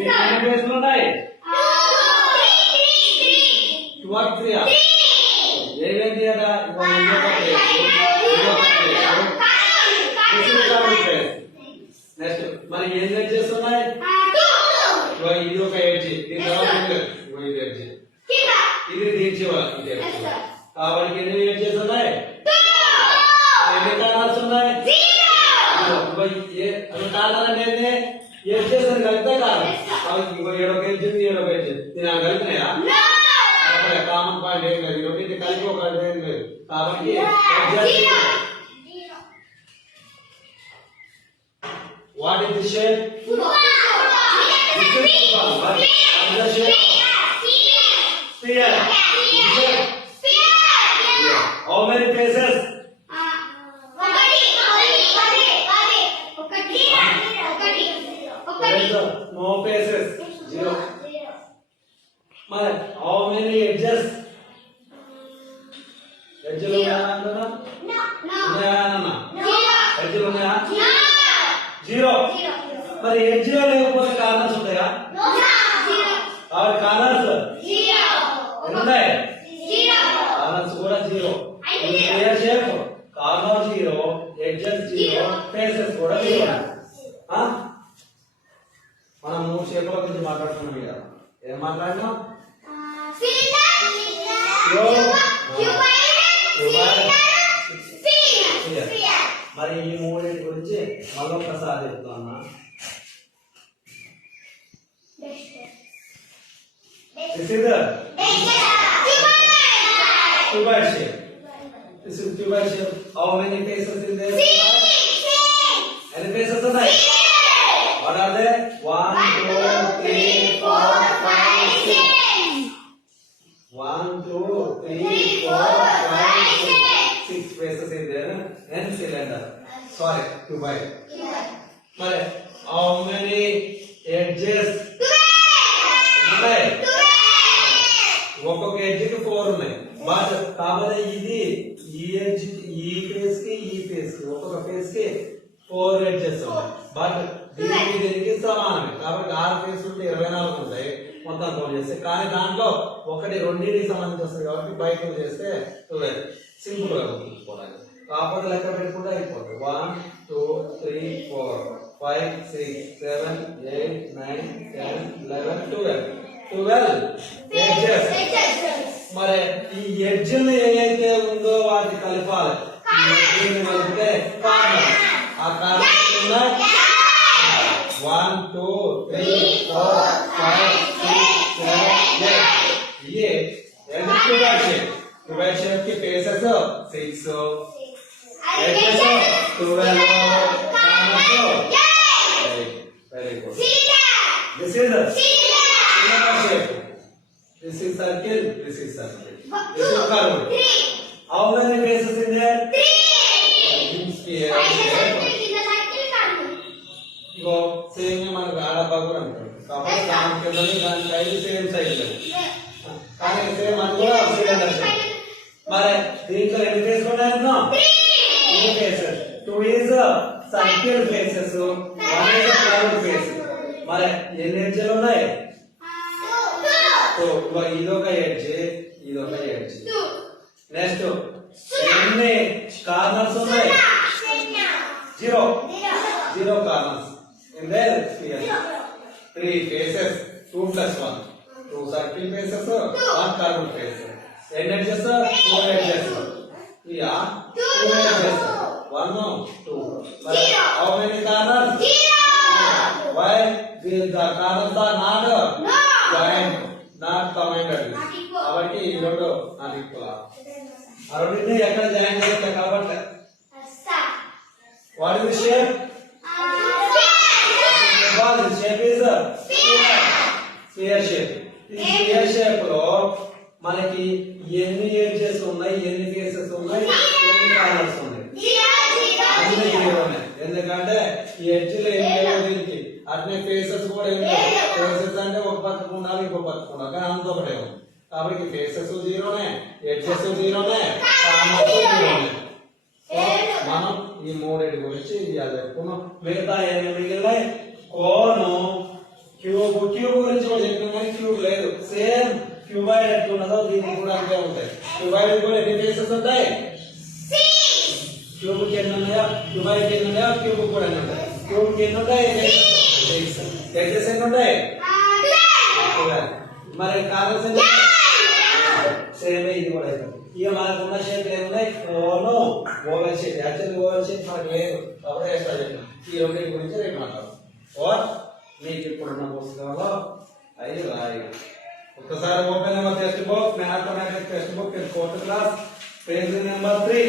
ఎన్ని ఫేస్లు ఉన్నాయి? 2 or 3 ఏవేంటి అట? నెక్స్ట్ మరి ఎన్ని ఎడ్జెస్ ఉన్నాయి? ఇది ఒక ఎడ్జ్, దీని తర్వాత ఇది ఎడ్జ్, ఇది దీని చివర కాబట్టి ఎన్ని ఎడ్జెస్ ఉన్నాయి? ఎన్ని కార్నర్స్ ఉన్నాయి? కార్నర్ అంటే ఎడ్జెస్ అని కలిపితే కాదు, ఏడొక ఎడ్జ్ ఏడొక ఎడ్జ్ దీని కలిపినాయా? కామన్ పాయింట్ ఏం లేదు, రెండింటి కలిపి ఒక ఏం లేదు కాబట్టి what is the shape? Sphere. How many faces? No faces. 0. How many edges? Edges ఉన్నాయా? Edges ఉన్నాయా? 0. మరి ఎడ్జ్ లో లేకపోతే కార్నర్స్ ఉంటాయా? ఆర్ కార్నర్స్ ఉన్నాయి, కార్నర్స్ కూడా 0. Square shape corner 0, edges 0, faces కూడా 0. మనం 3 షేపుల గురించి మాట్లాడుతున్నాం కదా. ఏం మాట్లాడినాం? మరి ఈ 3 గురించి మళ్ళొకసారి చెప్తున్నా. This is the cuboid shape. This is cuboid shape. How many faces in there? 6. Any faces are there? What are they? 1, 2, 3, 4, 5, 6. 1, 2, 3, 4, 5, 6. 6 faces in there. And cylinder. Sorry, cuboid. But how many edges? ఒక్కొక్క edge కి 4 ఉన్నాయి. But కాకపోతే ఇది ఈ edge ఈ face కి ఈ face కి ఒక్కొక్క ఫేస్ కి 4 ఎడ్జెస్ ఉన్నాయి. బట్ దీనికి సమానమే కాబట్టి 6 ఫేస్ ఉంటే 24 ఉంటాయి మొత్తం కౌంట్ చేస్తే. కానీ దాంట్లో ఒకటి రెండింటికి సంబంధించి వస్తుంది కాబట్టి బయట చేస్తే 12 సింపుల్ గా గుర్తుంచుకోవాలి. కాకపోతే లెక్క పెట్టుకుంటే అయిపోతుంది. 1, 2, 3, 4, 5, 6, 7, 8, 9, 10, 11, 12 ఎడ్జెస్. మరి ఈ ఎడ్జ్ ఏదైతే ఉందో వాటి కలపాలి. కలిపితే ఆ కార్నర్ 1, 2, 3, 4, 5, 6, 7, 8 ये क्यूबॉइड शेप की faces 6 edges 12 corners 8. Very good. This is a cylinder shape. This is circle. This is circle. This is curve. How many faces in there? 3. Sphere. ఇగో సేమ్ మనకు ఆడబ్బా కూడా అంటారు కాబట్టి దాని కిందని దాని సైజ్ సేమ్ సైజ్ కానీ సేమ్ అది కూడా సిలిండర్ షేప్. మరి దీంట్లో ఎన్ని ఫేస్ ఉన్నాయన్నాం? 3 faces. 2 is circle faces, 1 is curve face. మరి ఎన్ని ఎడ్జ్లు ఉన్నాయి? 2. ఇదొక ఎడ్జ్, ఇదొక ఎడ్జ్. నెక్స్ట్ ఎన్ని కార్నర్స్ ఉన్నాయి? 0 corners. In there sphere 3 faces, 2 plus 1, 2 circle faces, 1 curved face. N edges 2 edges. Yeah, 2 edges. 1, 2. But how many corners? 0. Why? The corners are not joined, not combined. కాబట్టి ఈ రెండు not equal. ఆ రెండింటిని ఎక్కడ join చేయాలి కాబట్టి what is the shape? The shape is sphere shape. ఈ sphere shape లో మనకి ఎన్ని ఎడ్జెస్ ఉన్నాయి, ఎన్ని ఫేసెస్ ఉన్నాయి, ఎన్ని కార్నర్స్ ఉన్నాయి? అన్ని 0 ఉన్నాయి. ఎందుకంటే ఈ ఎడ్జ్ లో ఏం లేవు దీనికి. అట్నే ఫేసెస్ కూడా ఏం లేవు. ఫేసెస్ అంటే ఒక పక్కకు ఉండాలి, ఇంకో పక్కకు ఉండాలి, కానీ అంత ఒకటే ఉంది. కాబట్టి ఫేసెస్ 0నే, ఎడ్జెస్ 0నే, కార్నర్స్ 0నే. మనం ఈ మూడింటి గురించి చెప్పుకున్నాం. మిగతా ఏమి మిగిలినాయి? కోను, క్యూబ్ ఉంటుందో దీనికి కూడా అంతే ఉంటాయి. క్యూబాయిడ్ కూడా ఎన్ని ఫేసెస్ ఉంటాయి? క్యూబ్ కి ఎన్ని ఉన్నాయో క్యూబాయిడ్ కి ఎన్ని ఉన్నాయో క్యూబ్ కూడా ఎన్ని ఉంటాయి? క్యూబ్ కి ఎన్ని ఉంటాయి? ఎడ్జెస్ ఎన్ని ఉంటాయి? మరి కార్నర్స్ ఎన్ని? సేమ్ ఇది కూడా అవుతుంది. ఇక మనకు ఉన్న షేప్ ఏమున్నాయి? Cone, oval shape. Actually oval shape మనకు లేదు కాబట్టి ఎక్స్ట్రా చెప్పిన ఈ రెండింటి గురించి రేపు మాట్లాడదాం. ఓర్ మీకు ఇప్పుడున్న పుస్తకంలో అవి రాయి. ఒక్కసారి open number text book, mathematics text book in 4th class, page number 3.